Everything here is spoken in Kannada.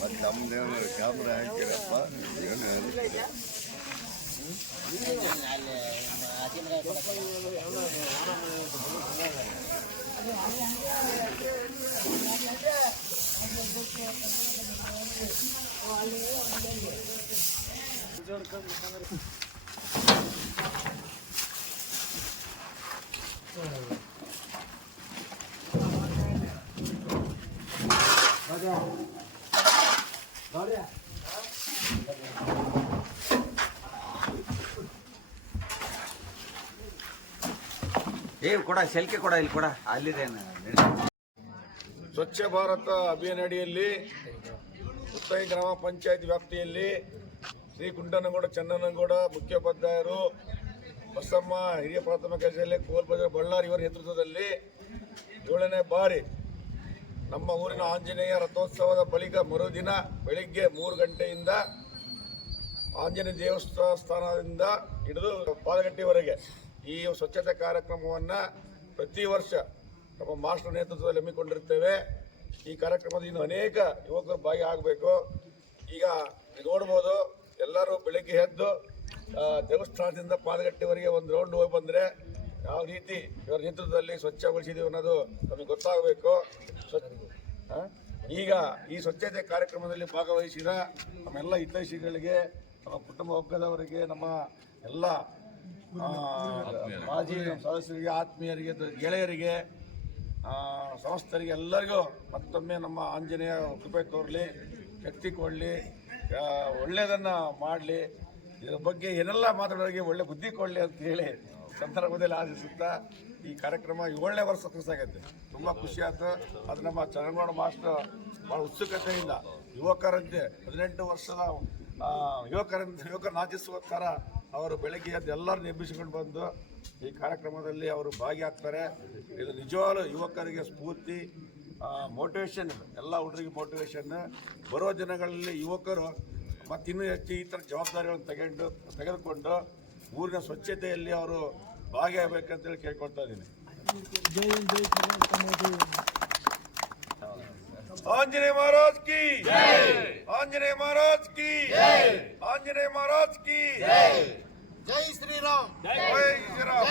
ಮತ್ತೆ ನಮ್ದೇನು ಕ್ಯಾಮ್ರಾ ಹಾಕಿರಪ್ಪ ಏನು ಏ, ಕೊಡ ಸೆಲ್ಕೆ ಕೊಡ, ಇಲ್ಲಿ ಕೊಡ. ಅಲ್ಲಿದೆ ಸ್ವಚ್ಛ ಭಾರತ ಅಭಿಯಾನ ಅಡಿಯಲ್ಲಿ ಉತ್ತೈ ಗ್ರಾಮ ಪಂಚಾಯತ್ ವ್ಯಾಪ್ತಿಯಲ್ಲಿ ಶ್ರೀ ಕುಂಟನಗೌಡ, ಚನ್ನನಗೌಡ ಮುಖ್ಯೋಪಾಧ್ಯಾಯರು ಬಸಮ್ಮ ಹಿರಿಯ ಪ್ರಾಥಮಿಕ ಶಾಲೆ ಕೋಲ್ಬಜಾರ್ ಬಳ್ಳಾರಿ ಇವರ ನೇತೃತ್ವದಲ್ಲಿ ಏಳನೇ ಬಾರಿ ನಮ್ಮ ಊರಿನ ಆಂಜನೇಯ ರಥೋತ್ಸವದ ಬಳಿಕ ಮರುದಿನ ಬೆಳಿಗ್ಗೆ ಮೂರು ಗಂಟೆಯಿಂದ ಆಂಜನೇಯ ದೇವಸ್ಥಾನದಿಂದ ಹಿಡಿದು ಪಾದಗಟ್ಟಿವರೆಗೆ ಈ ಸ್ವಚ್ಛತೆ ಕಾರ್ಯಕ್ರಮವನ್ನು ಪ್ರತಿ ವರ್ಷ ನಮ್ಮ ಮಾಸ್ಟರ್ ನೇತೃತ್ವದಲ್ಲಿ ಹಮ್ಮಿಕೊಂಡಿರ್ತೇವೆ. ಈ ಕಾರ್ಯಕ್ರಮದ ಇನ್ನು ಅನೇಕ ಯುವಕರು ಭಾಗಿಯಾಗಬೇಕು. ಈಗ ನೋಡ್ಬೋದು, ಎಲ್ಲರೂ ಬೆಳಿಗ್ಗೆ ಎದ್ದು ದೇವಸ್ಥಾನದಿಂದ ಪಾದಗಟ್ಟಿವರೆಗೆ ಒಂದು ರೌಂಡ್ ಹೋಗಿ ಬಂದರೆ ಯಾವ ರೀತಿ ಇವರ ನೇತೃತ್ವದಲ್ಲಿ ಸ್ವಚ್ಛಗೊಳಿಸಿದೀವಿ ಅನ್ನೋದು ನಮಗೆ ಗೊತ್ತಾಗಬೇಕು? ಈಗ ಈ ಸ್ವಚ್ಛತೆ ಕಾರ್ಯಕ್ರಮದಲ್ಲಿ ಭಾಗವಹಿಸಿದ ನಮ್ಮೆಲ್ಲ ಹಿತೈಷಿಗಳಿಗೆ ನಮ್ಮ ಕುಟುಂಬ ವರ್ಗದವರಿಗೆ ನಮ್ಮ ಎಲ್ಲ ಮಾಜಿ ಸದಸ್ಯರಿಗೆ ಆತ್ಮೀಯರಿಗೆ ಗೆಳೆಯರಿಗೆ ಆ, ಸಂಸ್ಥರಿಗೆ ಎಲ್ಲರಿಗೂ ಮತ್ತೊಮ್ಮೆ ನಮ್ಮ ಆಂಜನೇಯ ಕೃಪೆ ತೋರಲಿ ಶಕ್ತಿ ಕೊಡಲಿ ಒಳ್ಳೆಯದನ್ನು ಮಾಡಲಿ ಇದರ ಬಗ್ಗೆ ಏನೆಲ್ಲ ಮಾತಾಡೋರಿಗೆ ಒಳ್ಳೆ ಬುದ್ಧಿ ಕೊಡಲಿ ಅಂತ ಹೇಳಿ ಸಂದರ್ಭದಲ್ಲಿ ಆಚರಿಸುತ್ತಾ ಈ ಕಾರ್ಯಕ್ರಮ ಏಳನೇ ವರ್ಷ ಆಗೈತೆ. ತುಂಬ ಖುಷಿ ಆಯ್ತು. ಅದು ನಮ್ಮ ಚಂದ್ರಗೌಡ ಮಾಸ್ಟರ್ ಭಾಳ ಉತ್ಸುಕತೆಯಿಂದ ಯುವಕರಂತೆ ಹದಿನೆಂಟು ವರ್ಷದ ಯುವಕರಿಂದ ಯುವಕರಂತ ಯುವಕರನ್ನ ಆಚರಿಸುವ ಥರ ಅವರು ಬೆಳಗ್ಗೆ ಎದ್ದು ಎಲ್ಲರೂ ಎಬ್ಬಿಸಿಕೊಂಡು ಬಂದು ಈ ಕಾರ್ಯಕ್ರಮದಲ್ಲಿ ಅವರು ಭಾಗಿಯಾಗ್ತಾರೆ. ಇದು ನಿಜವಾಗ್ಲೂ ಯುವಕರಿಗೆ ಸ್ಫೂರ್ತಿ ಮೋಟಿವೇಶನ್ ಎಲ್ಲ ಹುಡುಗರಿಗೆ ಮೋಟಿವೇಶನ್ ಬರೋ ದಿನಗಳಲ್ಲಿ ಯುವಕರು ಮತ್ತಿನ್ನೂ ಹೆಚ್ಚು ಈ ಥರ ಜವಾಬ್ದಾರಿಗಳನ್ನು ತಗೊಂಡು, ತೆಗೆದುಕೊಂಡು ಊರಿನ ಸ್ವಚ್ಛತೆಯಲ್ಲಿ ಅವರು ಭಾಗಿಯಾಗಬೇಕಂತೇಳಿ ಕೇಳ್ಕೊಳ್ತಾ ಇದ್ದೀನಿ. ಆಂಜನೇಯ ಮಹಾರಾಜ್ ಕಿ ಆಂಜನೇಯ ಮಹಾರಾಜ್ ಕಿ ಆಂಜನೇಯ ಮಹಾರಾಜ್ ಕಿ ಜೈ ಶ್ರೀರಾಮ್! ಜೈ ಶ್ರೀರಾಮ್!